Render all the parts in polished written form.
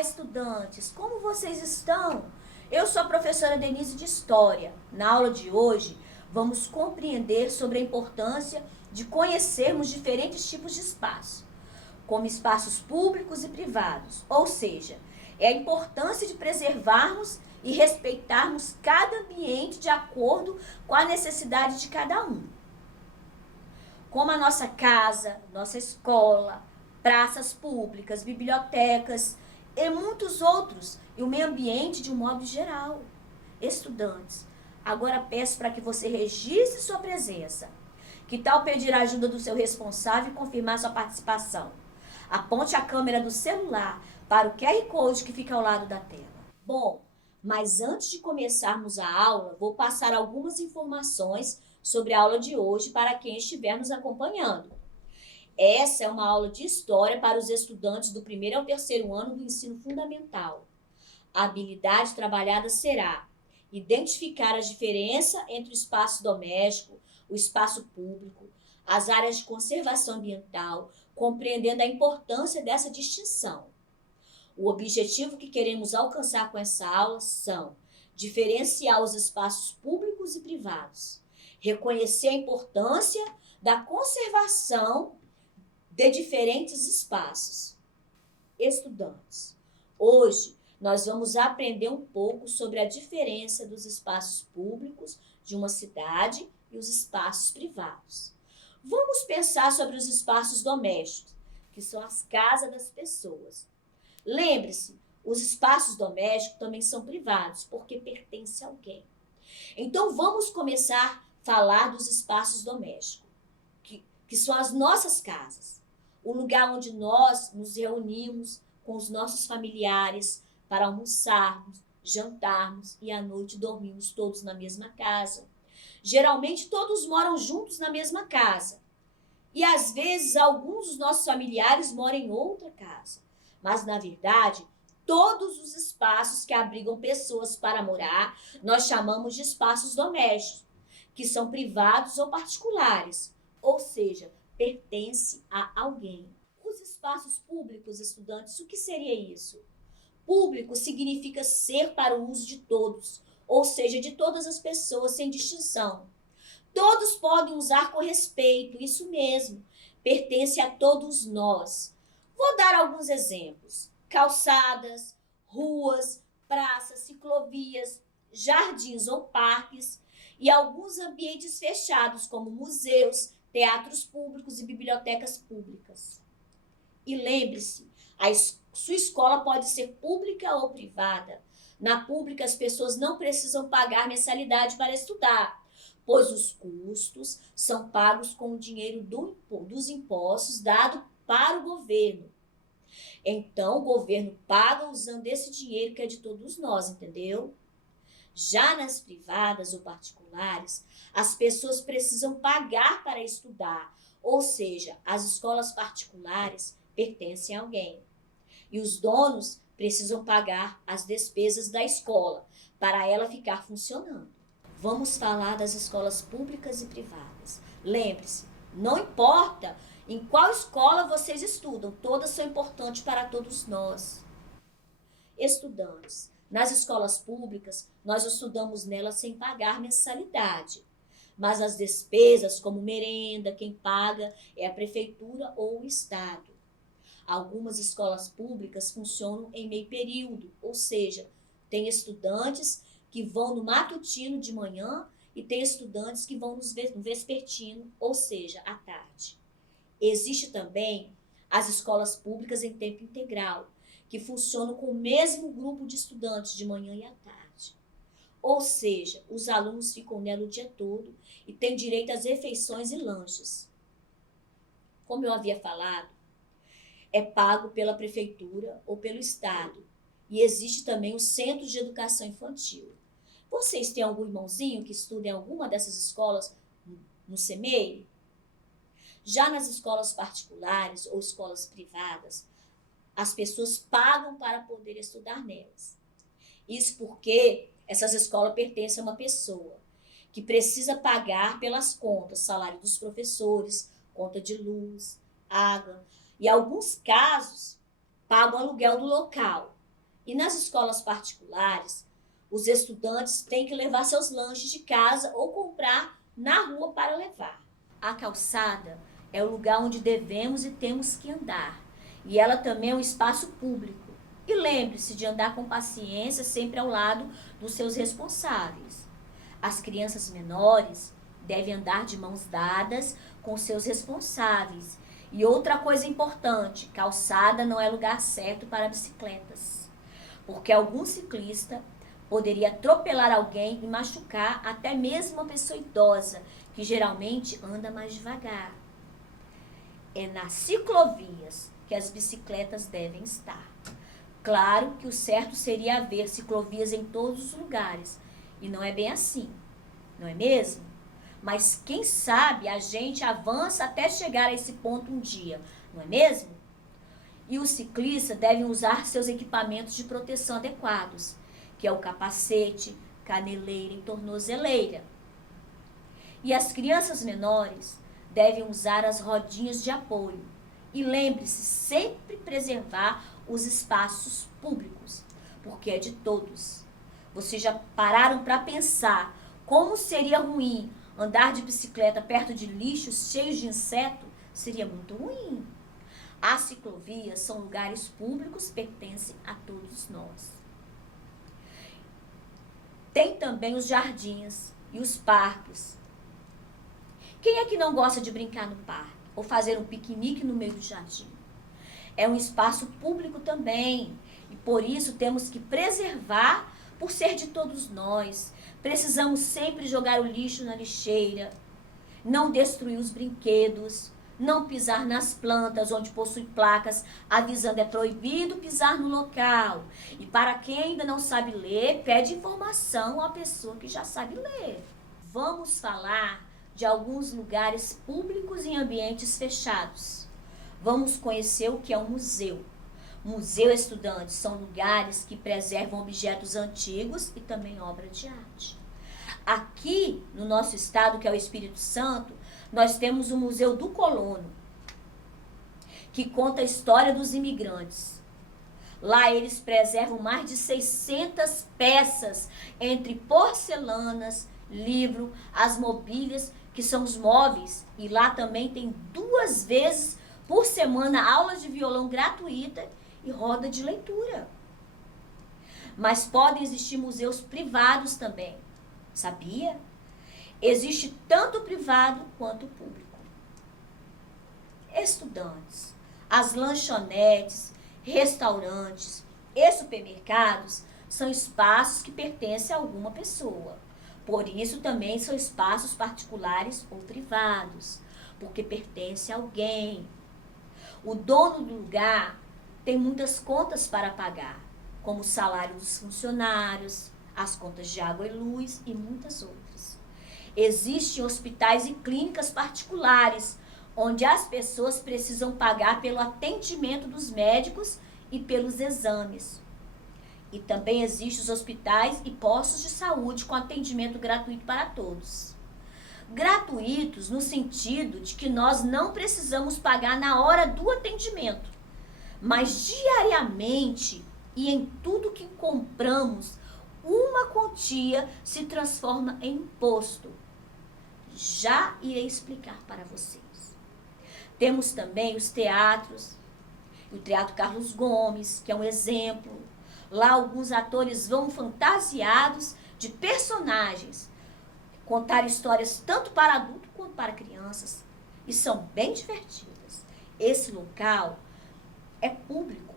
Olá, estudantes! Como vocês estão? Eu sou a professora Denise de História. Na aula de hoje, vamos compreender sobre a importância de conhecermos diferentes tipos de espaço, como espaços públicos e privados, ou seja, é a importância de preservarmos e respeitarmos cada ambiente de acordo com a necessidade de cada um. Como a nossa casa, nossa escola, praças públicas, bibliotecas e muitos outros, e o meio ambiente de um modo geral. Estudantes, agora peço para que você registre sua presença. Que tal pedir a ajuda do seu responsável e confirmar sua participação? Aponte a câmera do celular para o QR Code que fica ao lado da tela. Bom, mas antes de começarmos a aula, vou passar algumas informações sobre a aula de hoje para quem estiver nos acompanhando. Essa é uma aula de história para os estudantes do primeiro ao terceiro ano do ensino fundamental. A habilidade trabalhada será identificar a diferença entre o espaço doméstico, o espaço público, as áreas de conservação ambiental, compreendendo a importância dessa distinção. O objetivo que queremos alcançar com essa aula são diferenciar os espaços públicos e privados, reconhecer a importância da conservação de diferentes espaços. Estudantes, hoje nós vamos aprender um pouco sobre a diferença dos espaços públicos de uma cidade e os espaços privados. Vamos pensar sobre os espaços domésticos, que são as casas das pessoas. Lembre-se, os espaços domésticos também são privados, porque pertencem a alguém. Então vamos começar a falar dos espaços domésticos, que são as nossas casas. O lugar onde nós nos reunimos com os nossos familiares para almoçarmos, jantarmos e à noite dormimos todos na mesma casa. Geralmente todos moram juntos na mesma casa. E às vezes alguns dos nossos familiares moram em outra casa. Mas na verdade, todos os espaços que abrigam pessoas para morar, nós chamamos de espaços domésticos, que são privados ou particulares, ou seja, pertence a alguém. Os espaços públicos, estudantes, o que seria isso? Público significa ser para o uso de todos, ou seja, de todas as pessoas, sem distinção. Todos podem usar com respeito, isso mesmo, pertence a todos nós. Vou dar alguns exemplos: calçadas, ruas, praças, ciclovias, jardins ou parques e alguns ambientes fechados, como museus, teatros públicos e bibliotecas públicas. E lembre-se, sua escola pode ser pública ou privada. Na pública, as pessoas não precisam pagar mensalidade para estudar, pois os custos são pagos com o dinheiro dos impostos dado para o governo. Então, o governo paga usando esse dinheiro que é de todos nós, entendeu? Já nas privadas ou particulares, as pessoas precisam pagar para estudar, ou seja, as escolas particulares pertencem a alguém. E os donos precisam pagar as despesas da escola para ela ficar funcionando. Vamos falar das escolas públicas e privadas. Lembre-se, não importa em qual escola vocês estudam, todas são importantes para todos nós. Estudantes, nas escolas públicas, nós estudamos nelas sem pagar mensalidade. Mas as despesas, como merenda, quem paga é a prefeitura ou o estado. Algumas escolas públicas funcionam em meio período, ou seja, tem estudantes que vão no matutino de manhã e tem estudantes que vão no vespertino, ou seja, à tarde. Existe também as escolas públicas em tempo integral, que funcionam com o mesmo grupo de estudantes de manhã e à tarde. Ou seja, os alunos ficam nela o dia todo e têm direito às refeições e lanches. Como eu havia falado, é pago pela prefeitura ou pelo estado. E existe também os centros de educação infantil. Vocês têm algum irmãozinho que estuda em alguma dessas escolas no CEMEI? Já nas escolas particulares ou escolas privadas, as pessoas pagam para poder estudar nelas. Isso porque essas escolas pertencem a uma pessoa que precisa pagar pelas contas, salário dos professores, conta de luz, água, e em alguns casos pagam o aluguel do local. E nas escolas particulares, os estudantes têm que levar seus lanches de casa ou comprar na rua para levar. A calçada é o lugar onde devemos e temos que andar. E ela também é um espaço público. E lembre-se de andar com paciência, sempre ao lado dos seus responsáveis. As crianças menores devem andar de mãos dadas com seus responsáveis. E outra coisa importante, calçada não é lugar certo para bicicletas. Porque algum ciclista poderia atropelar alguém e machucar até mesmo uma pessoa idosa, que geralmente anda mais devagar. É nas ciclovias que as bicicletas devem estar. Claro que o certo seria haver ciclovias em todos os lugares, e não é bem assim, não é mesmo? Mas quem sabe a gente avança até chegar a esse ponto um dia, não é mesmo? E os ciclistas devem usar seus equipamentos de proteção adequados, que é o capacete, caneleira e tornozeleira. E as crianças menores devem usar as rodinhas de apoio. E lembre-se sempre preservar os espaços públicos, porque é de todos. Vocês já pararam para pensar como seria ruim andar de bicicleta perto de lixos cheios de inseto? Seria muito ruim. As ciclovias são lugares públicos, pertencem a todos nós. Tem também os jardins e os parques. Quem é que não gosta de brincar no parque ou fazer um piquenique no meio do jardim? É um espaço público também, e por isso temos que preservar por ser de todos nós. Precisamos sempre jogar o lixo na lixeira, não destruir os brinquedos, não pisar nas plantas onde possui placas avisando é proibido pisar no local. E para quem ainda não sabe ler, pede informação à pessoa que já sabe ler. Vamos falar de alguns lugares públicos em ambientes fechados. Vamos conhecer o que é um museu. Museu, estudantes, são lugares que preservam objetos antigos e também obras de arte. Aqui, no nosso estado, que é o Espírito Santo, nós temos o Museu do Colono, que conta a história dos imigrantes. Lá eles preservam mais de 600 peças, entre porcelanas, livro, as mobílias, que são os móveis. E lá também tem 2 vezes por semana aula de violão gratuita e roda de leitura. Mas podem existir museus privados também, sabia? Existe tanto o privado quanto o público. Estudantes, as lanchonetes, restaurantes e supermercados são espaços que pertencem a alguma pessoa. Por isso também são espaços particulares ou privados, porque pertence a alguém. O dono do lugar tem muitas contas para pagar, como o salário dos funcionários, as contas de água e luz e muitas outras. Existem hospitais e clínicas particulares, onde as pessoas precisam pagar pelo atendimento dos médicos e pelos exames. E também existem os hospitais e postos de saúde com atendimento gratuito para todos. Gratuitos no sentido de que nós não precisamos pagar na hora do atendimento, mas diariamente e em tudo que compramos, uma quantia se transforma em imposto. Já irei explicar para vocês. Temos também os teatros, o Teatro Carlos Gomes, que é um exemplo. Lá alguns atores vão fantasiados de personagens, contar histórias tanto para adultos quanto para crianças, e são bem divertidas. Esse local é público.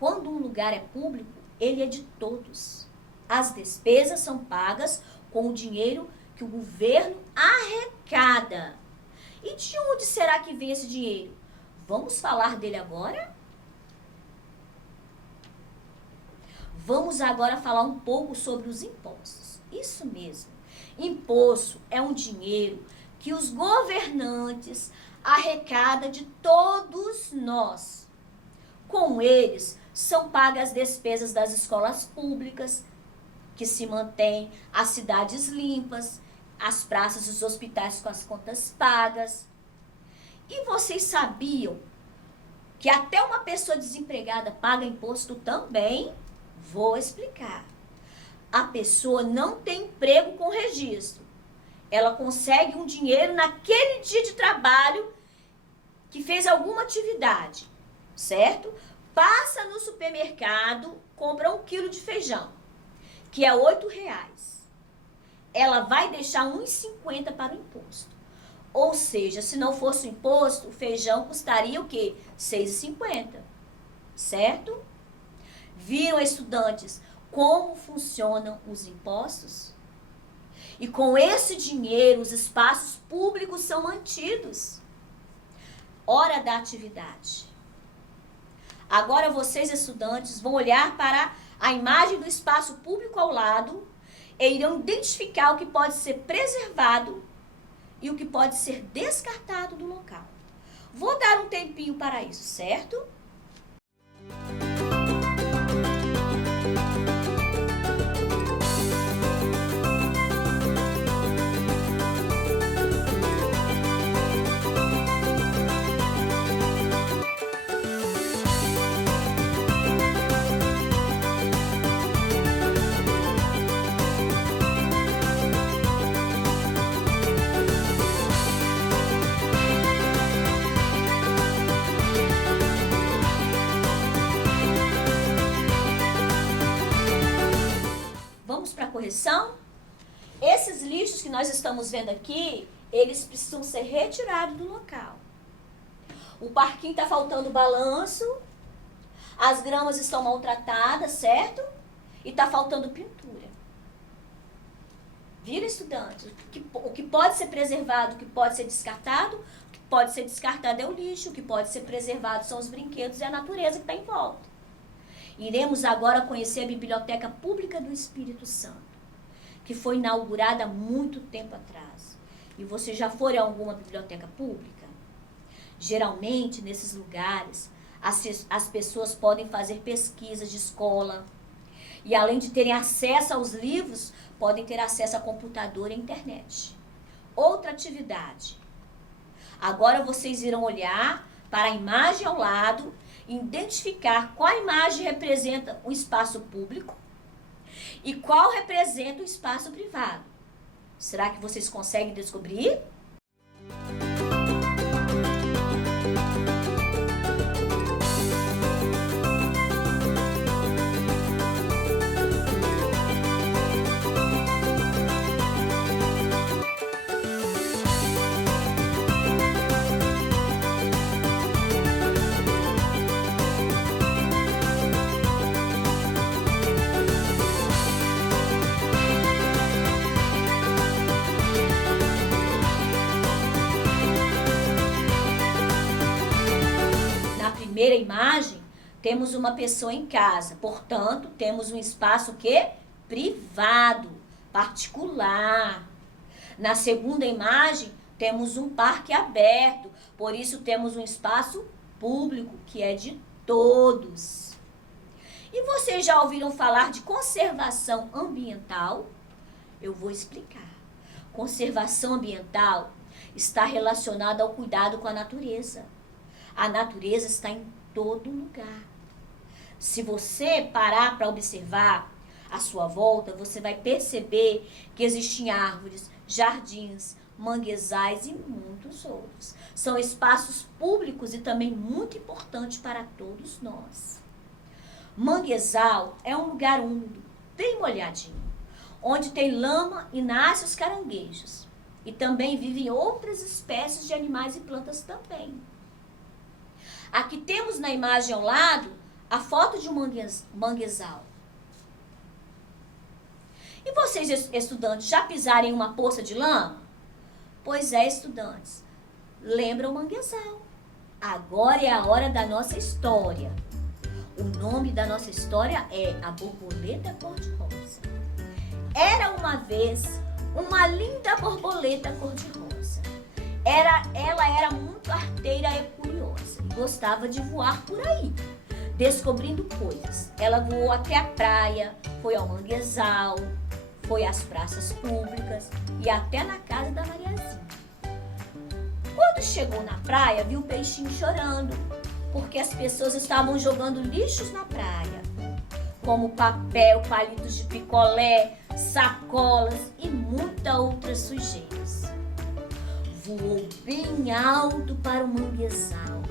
Quando um lugar é público, ele é de todos. As despesas são pagas com o dinheiro que o governo arrecada. E de onde será que vem esse dinheiro? Vamos falar dele agora? Vamos agora falar um pouco sobre os impostos. Isso mesmo. Imposto é um dinheiro que os governantes arrecadam de todos nós. Com eles, são pagas as despesas das escolas públicas, que se mantêm, as cidades limpas, as praças e os hospitais com as contas pagas. E vocês sabiam que até uma pessoa desempregada paga imposto também? Vou explicar. A pessoa não tem emprego com registro. Ela consegue um dinheiro naquele dia de trabalho que fez alguma atividade, certo? Passa no supermercado, compra 1 quilo de feijão, que é R$8. Ela vai deixar R$1,50 para o imposto. Ou seja, se não fosse o imposto, o feijão custaria o quê? R$6,50, certo? Viram, estudantes, como funcionam os impostos? E com esse dinheiro, os espaços públicos são mantidos. Hora da atividade. Agora vocês, estudantes, vão olhar para a imagem do espaço público ao lado e irão identificar o que pode ser preservado e o que pode ser descartado do local. Vou dar um tempinho para isso, certo? Vamos para a correção? Esses lixos que nós estamos vendo aqui, eles precisam ser retirados do local. O parquinho está faltando balanço, as gramas estão maltratadas, certo? E está faltando pintura. Viram, estudantes? O que pode ser preservado, o que pode ser descartado? O que pode ser descartado é o lixo, o que pode ser preservado são os brinquedos e a natureza que está em volta. Iremos agora conhecer a Biblioteca Pública do Espírito Santo, que foi inaugurada há muito tempo atrás. E você já foi a alguma biblioteca pública? Geralmente, nesses lugares, as pessoas podem fazer pesquisas de escola. E além de terem acesso aos livros, podem ter acesso a computador e internet. Outra atividade. Agora vocês irão olhar para a imagem ao lado, identificar qual imagem representa o espaço público e qual representa o espaço privado. Será que vocês conseguem descobrir? Primeira imagem, temos uma pessoa em casa, portanto, temos um espaço que privado, particular. Na segunda imagem, temos um parque aberto, por isso temos um espaço público, que é de todos. E vocês já ouviram falar de conservação ambiental? Eu vou explicar. Conservação ambiental está relacionada ao cuidado com a natureza. A natureza está em todo lugar. Se você parar para observar a sua volta, você vai perceber que existem árvores, jardins, manguezais e muitos outros. São espaços públicos e também muito importantes para todos nós. Manguezal é um lugar úmido, bem molhadinho, onde tem lama e nascem os caranguejos. E também vivem outras espécies de animais e plantas também. Aqui temos na imagem ao lado a foto de um manguezal. E vocês, estudantes, já pisaram em uma poça de lama? Pois é, estudantes, lembram o manguezal. Agora é a hora da nossa história. O nome da nossa história é A Borboleta Cor-de-Rosa. Era uma vez uma linda borboleta cor-de-rosa. Ela era muito arteira e curiosa e gostava de voar por aí, descobrindo coisas. Ela voou até a praia, foi ao manguezal, foi às praças públicas e até na casa da Mariazinha. Quando chegou na praia, viu o peixinho chorando porque as pessoas estavam jogando lixos na praia, como papel, palitos de picolé, sacolas e muitas outras sujeiras. Voou bem alto para o manguezal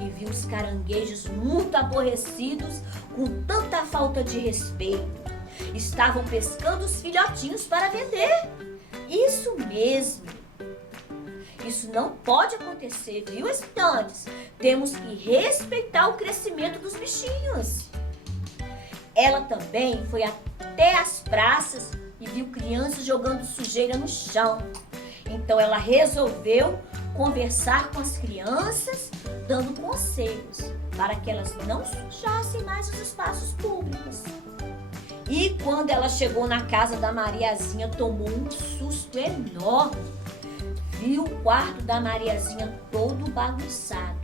e viu os caranguejos muito aborrecidos com tanta falta de respeito. Estavam pescando os filhotinhos para vender. Isso mesmo. Isso não pode acontecer, viu, estudantes? Temos que respeitar o crescimento dos bichinhos. Ela também foi até as praças e viu crianças jogando sujeira no chão. Então ela resolveu conversar com as crianças, dando conselhos para que elas não sujassem mais os espaços públicos. E quando ela chegou na casa da Mariazinha, tomou um susto enorme. Viu o quarto da Mariazinha todo bagunçado.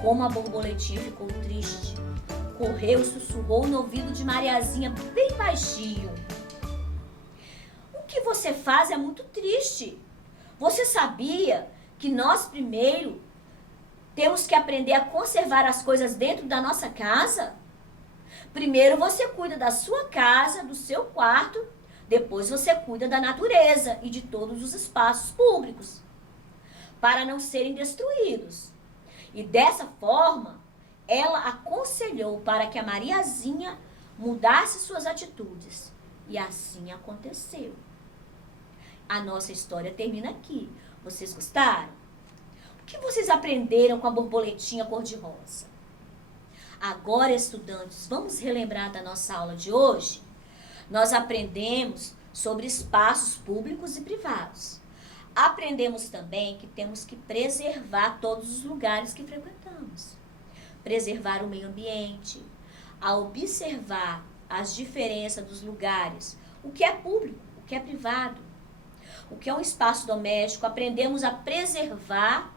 Como a borboletinha ficou triste, correu e sussurrou no ouvido de Mariazinha bem baixinho: o que você faz é muito triste. Você sabia que nós primeiro temos que aprender a conservar as coisas dentro da nossa casa? Primeiro você cuida da sua casa, do seu quarto, depois você cuida da natureza e de todos os espaços públicos, para não serem destruídos. E dessa forma, ela aconselhou para que a Mariazinha mudasse suas atitudes. E assim aconteceu. A nossa história termina aqui. Vocês gostaram? O que vocês aprenderam com a borboletinha cor-de-rosa? Agora, estudantes, vamos relembrar da nossa aula de hoje? Nós aprendemos sobre espaços públicos e privados. Aprendemos também que temos que preservar todos os lugares que frequentamos. Preservar o meio ambiente, a observar as diferenças dos lugares, o que é público, o que é privado, o que é um espaço doméstico. Aprendemos a preservar,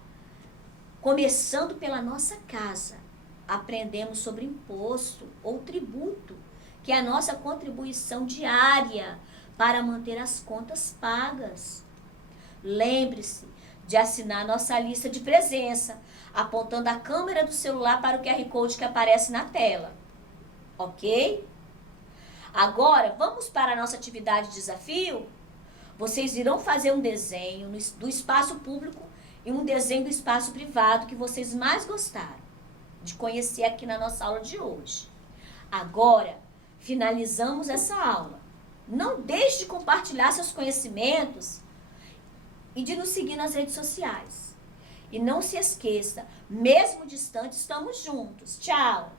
começando pela nossa casa. Aprendemos sobre imposto ou tributo, que é a nossa contribuição diária para manter as contas pagas. Lembre-se de assinar nossa lista de presença, apontando a câmera do celular para o QR Code que aparece na tela. Ok? Agora, vamos para a nossa atividade de desafio? Vocês irão fazer um desenho do espaço público e um desenho do espaço privado que vocês mais gostaram de conhecer aqui na nossa aula de hoje. Agora, finalizamos essa aula. Não deixe de compartilhar seus conhecimentos e de nos seguir nas redes sociais. E não se esqueça, mesmo distante, estamos juntos. Tchau!